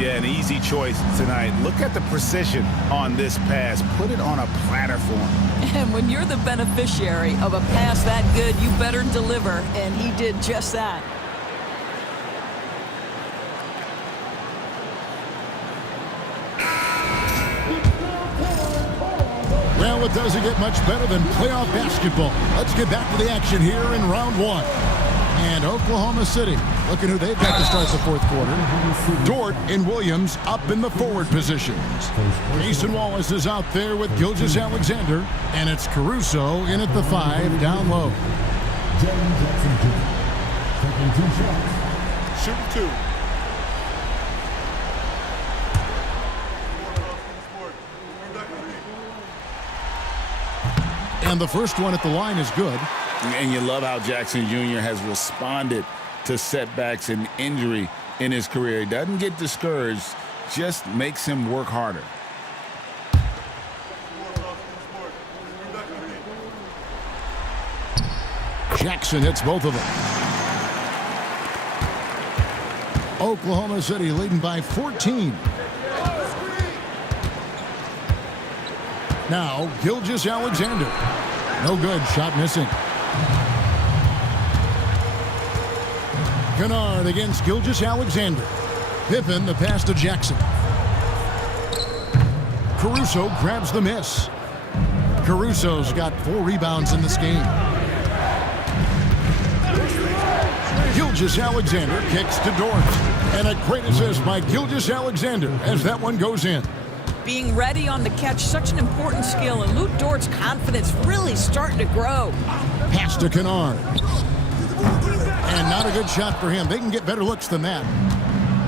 Yeah, an easy choice tonight. Look at the precision on this pass. Put it on a platter for him. And when you're the beneficiary of a pass that good, you better deliver, and he did just that. Well, it doesn't get much better than playoff basketball. Let's get back to the action here in round one. And Oklahoma City, looking who they've got to start the fourth quarter. Dort and Williams up in the forward position. Mason Wallace is out there with Gilgeous-Alexander, and it's Caruso in at the 5 down low. Shoot 2. And the first one at the line is good. And you love how Jackson Jr. has responded to setbacks and injury in his career. He doesn't get discouraged, just makes him work harder. Jackson hits both of them. Oklahoma City leading by 14. Now, Gilgeous-Alexander. No good, shot missing. Kennard against Gilgeous-Alexander. Pippen, the pass to Jackson. Caruso grabs the miss. Caruso's got 4 rebounds in this game. Gilgeous-Alexander kicks to Dort. And a great assist by Gilgeous-Alexander as that one goes in. Being ready on the catch, such an important skill, and Lou Dort's confidence really starting to grow. Pass to Kennard. And not a good shot for him. They can get better looks than that.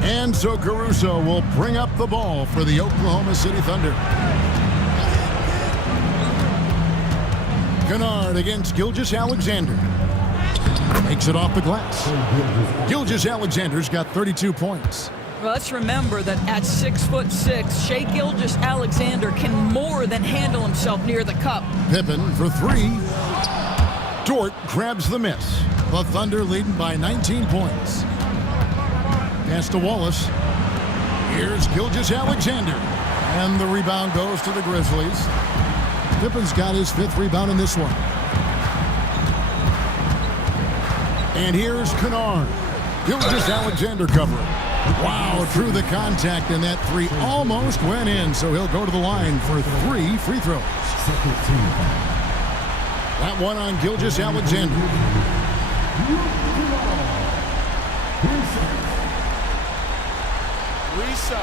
And so Caruso will bring up the ball for the Oklahoma City Thunder. Kennard against Gilgeous-Alexander. Makes it off the glass. Gilgeous-Alexander's got 32 points. Well, let's remember that at 6'6", Shai Gilgeous-Alexander can more than handle himself near the cup. Pippen for 3. Dort grabs the miss. The Thunder leading by 19 points. Pass to Wallace. Here's Gilgeous-Alexander. And the rebound goes to the Grizzlies. Pippen's got his 5th rebound in this one. And here's Kennard. Gilgeous-Alexander covering. Wow, drew the contact, and that 3 almost went in, so he'll go to the line for 3 free throws. That one on Gilgeous-Alexander. Reset.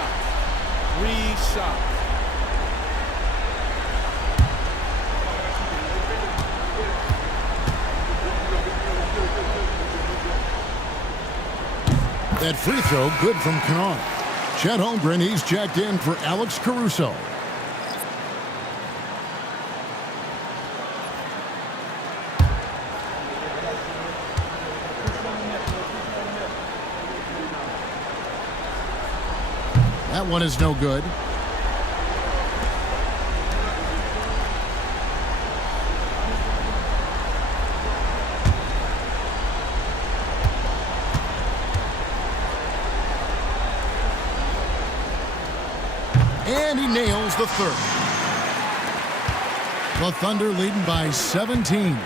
That free throw good from Kennard. Chet Holmgren, he's checked in for Alex Caruso. That one is no good. And he nails the 3rd. The Thunder leading by 17.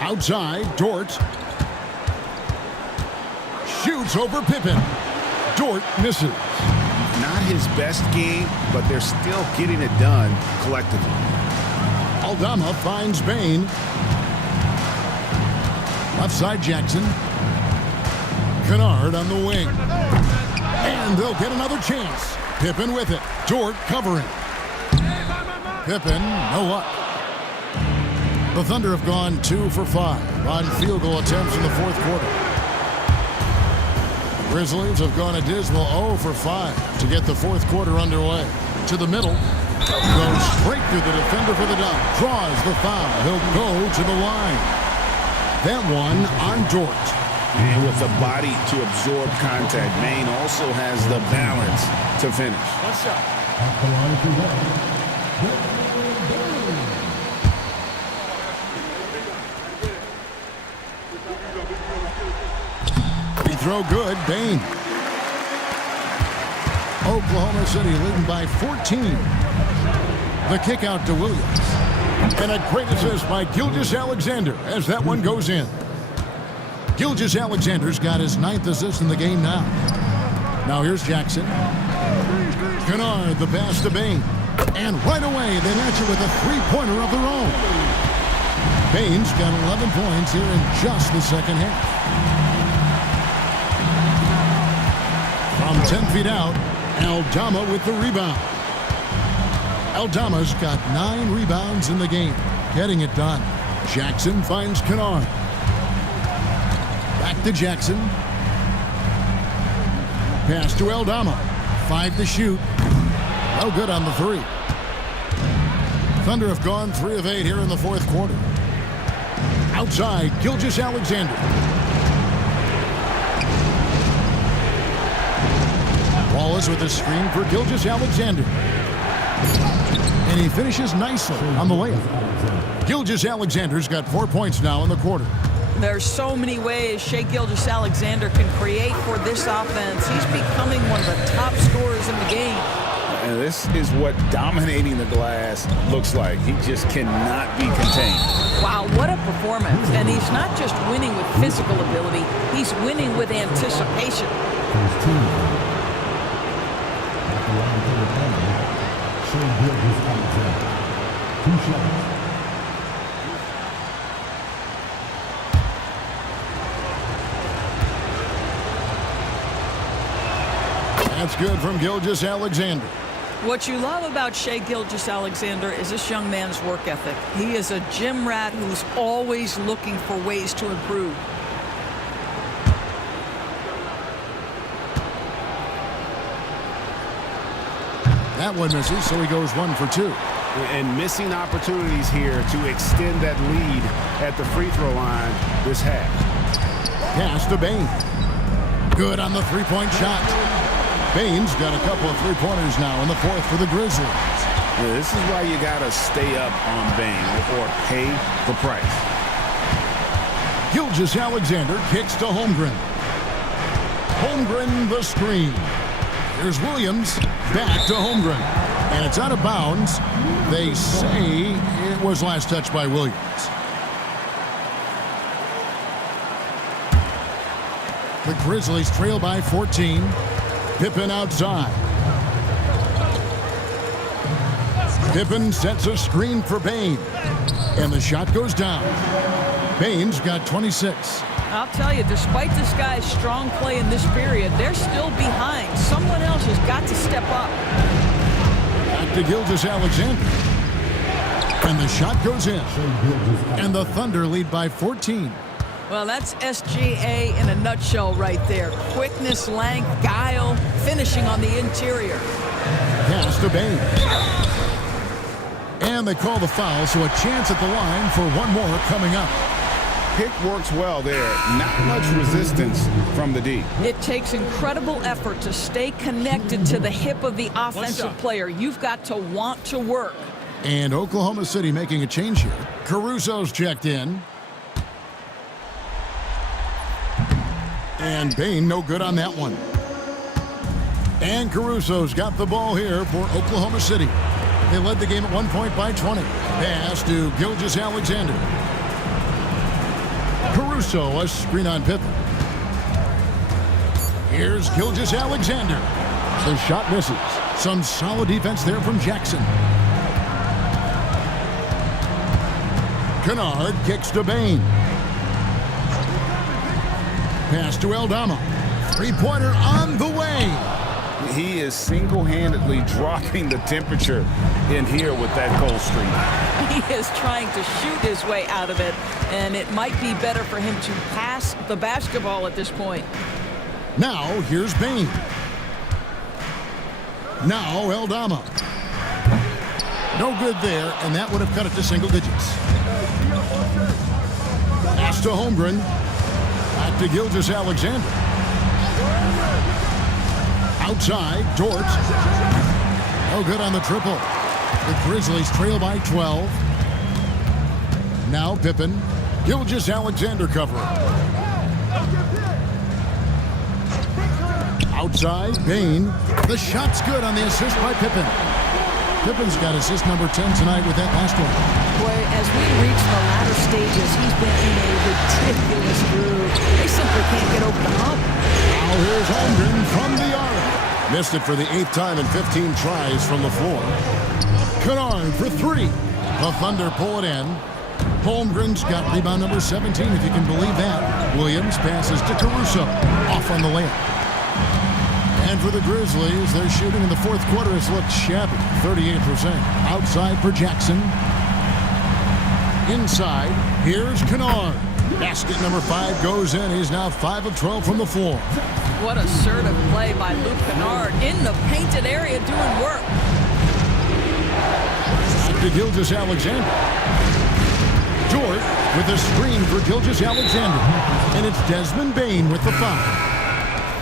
Outside, Dort. Shoots over Pippen. Dort misses. Not his best game, but they're still getting it done collectively. Aldama finds Bain. Left side, Jackson. Kennard on the wing. And they'll get another chance. Pippen with it. Dort covering. Pippen, no luck. The Thunder have gone 2 for 5 on field goal attempts in the fourth quarter. The Grizzlies have gone a dismal 0 for 5 to get the fourth quarter underway. To the middle. Goes straight through the defender for the dunk. Draws the foul. He'll go to the line. That one on Dort. And with the body to absorb contact, Maine also has the balance to finish. One shot. throw good. Bain. Oklahoma City leading by 14. The kick out to Williams. And a great assist by Gilgeous-Alexander as that one goes in. Gilgeous-Alexander's got his 9th assist in the game now. Now here's Jackson. Kennard, the pass to Bain. And right away, they match it with a three-pointer of their own. Bain's got 11 points here in just the second half. From 10 feet out, Aldama with the rebound. Aldama's got 9 rebounds in the game, getting it done. Jackson finds Kennard. Back to Jackson. Pass to Aldama. 5 to shoot. No good on the 3. Thunder have gone 3 of 8 here in the fourth quarter. Outside, Gilgeous-Alexander. Wallace with a screen for Gilgeous-Alexander. And he finishes nicely on the layup. Gilgeous-Alexander's got 4 points now in the quarter. There's so many ways Shai Gilgeous-Alexander can create for this offense. He's becoming one of the top scorers in the game. And this is what dominating the glass looks like. He just cannot be contained. Wow, what a performance. And he's not just winning with physical ability, he's winning with anticipation. That's good from Gilgeous-Alexander. What you love about Shai Gilgeous-Alexander is this young man's work ethic. He is a gym rat who's always looking for ways to improve. That one misses, so he goes 1 for 2. And missing opportunities here to extend that lead at the free throw line this half. Pass to Bain. Good on the three-point shot. Bain's got a couple of three-pointers now in the fourth for the Grizzlies. Yeah, this is why you got to stay up on Bain or pay the price. Gilgeous-Alexander kicks to Holmgren. Holmgren the screen. Here's Williams. Back to Holmgren. And it's out of bounds. They say it was last touched by Williams. The Grizzlies trail by 14. Pippen outside. Pippen sets a screen for Bain. And the shot goes down. Bain's got 26. I'll tell you, despite this guy's strong play in this period, they're still behind. Someone else has got to step up. Back to Gilgeous-Alexander. And the shot goes in. And the Thunder lead by 14. Well, that's SGA in a nutshell right there. Quickness, length, guile, finishing on the interior. Pass to Bain. And they call the foul, so a chance at the line for one more coming up. Pick works well there. Not much resistance from the D. It takes incredible effort to stay connected to the hip of the offensive player. You've got to want to work. And Oklahoma City making a change here. Caruso's checked in. And Bain no good on that one. And Caruso's got the ball here for Oklahoma City. They led the game at 1 point by 20. Pass to Gilgeous-Alexander. Caruso, a screen on Pippen. Here's Gilgeous-Alexander. The shot misses. Some solid defense there from Jackson. Kennard kicks to Bain. Pass to Aldama. Three-pointer on the way. He is single-handedly dropping the temperature in here with that cold streak. He is trying to shoot his way out of it, and it might be better for him to pass the basketball at this point. Now, here's Bain. Now, Aldama. No good there, and that would have cut it to single digits. Pass to Holmgren. Back to Gilgeous-Alexander. Outside, Dort. No good on the triple. The Grizzlies trail by 12. Now Pippen. Gilgeous-Alexander covering. Outside, Bain. The shot's good on the assist by Pippen. Pippen's got assist number 10 tonight with that last one. Boy, as we reach the latter stages, he's been in a ridiculous groove. They simply can't get over the hump. Now here's Holmgren from the arc. Missed it for the 8th time in 15 tries from the floor. Kennard for 3. The Thunder pull it in. Holmgren's got rebound number 17, if you can believe that. Williams passes to Caruso. Off on the layup. And for the Grizzlies, their shooting in the fourth quarter has looked shabby, 38%. Outside for Jackson. Inside, here's Kennard. Basket number 5 goes in. He's now 5 of 12 from the floor. What assertive play by Luke Kennard in the painted area doing work. Back to Gilgeous-Alexander. Dort with a screen for Gilgeous-Alexander. And it's Desmond Bain with the foul.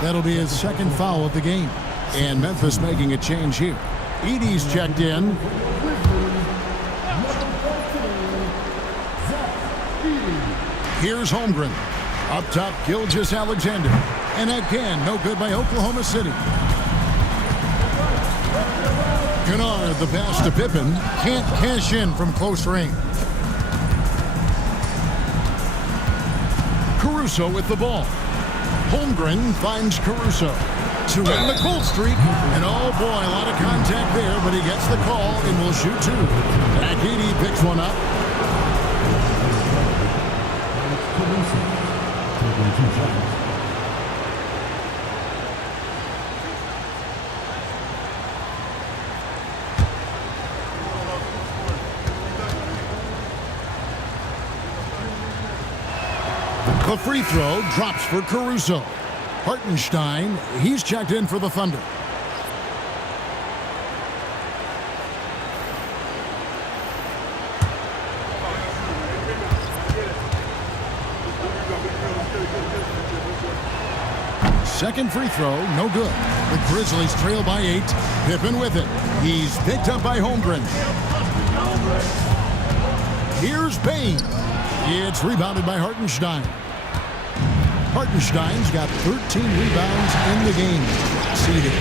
That'll be his second foul of the game. And Memphis making a change here. Edey's checked in. Here's Holmgren. Up top, Gilgeous-Alexander. And again, no good by Oklahoma City. Kennard, the pass to Pippen. Can't cash in from close range. Caruso with the ball. Holmgren finds Caruso to end the cold streak. And oh boy, a lot of contact there, but he gets the call and will shoot 2. Edey picks one up. The free throw drops for Caruso. Hartenstein, he's checked in for the Thunder. Second free throw, no good. The Grizzlies trail by 8. Pippen with it. He's picked up by Holmgren. Here's Bain. It's rebounded by Hartenstein. Hartenstein's got 13 rebounds in the game. Seeded.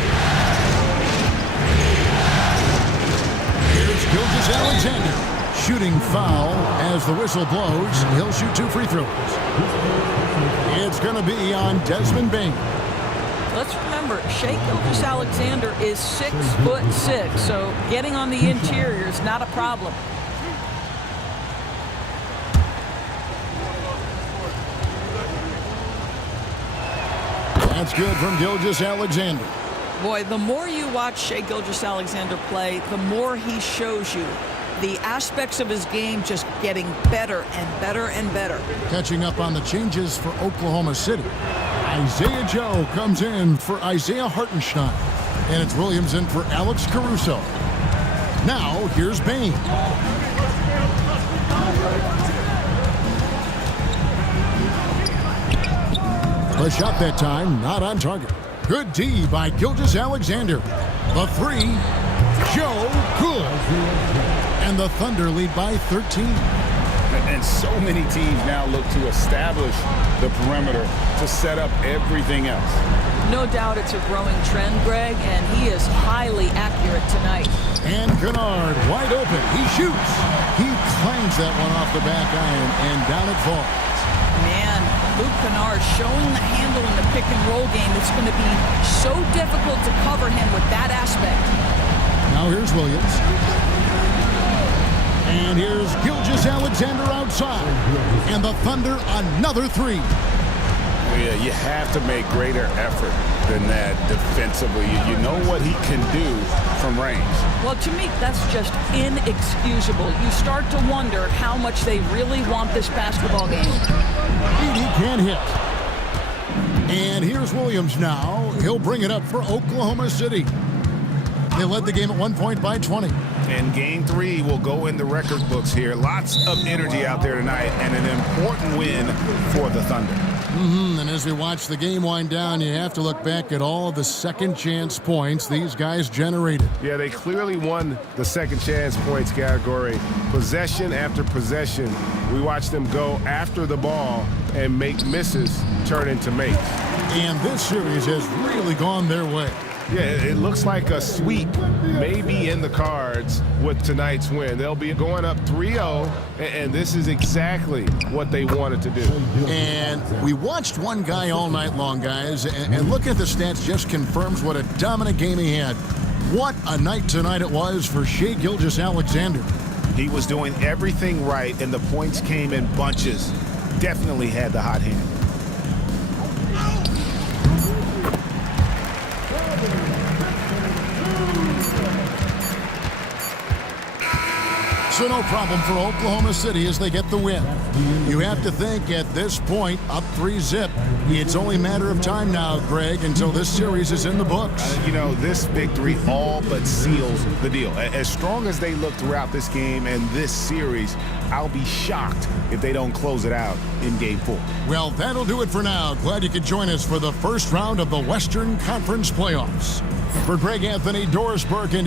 Here's Gilgeous-Alexander. Shooting foul as the whistle blows. He'll shoot 2 free throws. It's going to be on Desmond Bain. Let's remember, Shai Gilgeous-Alexander is 6'6", so getting on the interior is not a problem. That's good from Gilgeous-Alexander. Boy, the more you watch Shai Gilgeous-Alexander play, the more he shows you the aspects of his game just getting better and better and better. Catching up on the changes for Oklahoma City. Isaiah Joe comes in for Isaiah Hartenstein. And it's Williams in for Alex Caruso. Now, here's Bain. The shot that time, not on target. Good D by Gilgeous-Alexander. The 3, Joe, good. And the Thunder lead by 13. And so many teams now look to establish the perimeter to set up everything else. No doubt it's a growing trend, Greg, and he is highly accurate tonight. And Kennard wide open. He shoots. He clangs that one off the back iron, and down it falls. Man, Luke Kennard showing the handle in the pick and roll game. It's going to be so difficult to cover him with that aspect. Now here's Williams. And here's Gilgeous-Alexander outside. And the Thunder another 3. Yeah, you have to make greater effort than that defensively. You know what he can do from range. Well, to me, that's just inexcusable. You start to wonder how much they really want this basketball game. Edey can't hit. And here's Williams now. He'll bring it up for Oklahoma City. They led the game at 1 point by 20. And game 3 will go in the record books here. Lots of energy out there tonight and an important win for the Thunder. And as we watch the game wind down, you have to look back at all the second chance points these guys generated. Yeah, they clearly won the second chance points category. Possession after possession, we watched them go after the ball and make misses turn into makes. And this series has really gone their way. Yeah, it looks like a sweep may be in the cards with tonight's win. They'll be going up 3-0, and this is exactly what they wanted to do. And we watched one guy all night long, guys, and looking at the stats just confirms what a dominant game he had. What a night tonight it was for Shai Gilgeous-Alexander. He was doing everything right, and the points came in bunches. Definitely had the hot hand. So no problem for Oklahoma City as they get the win. You have to think at this point, up 3-0, it's only a matter of time now, Greg, until this series is in the books. You know, this victory all but seals the deal. As strong as they look throughout this game and this series, I'll be shocked if they don't close it out in Game 4. Well, that'll do it for now. Glad you could join us for the first round of the Western Conference playoffs. For Greg Anthony, Doris Burke, and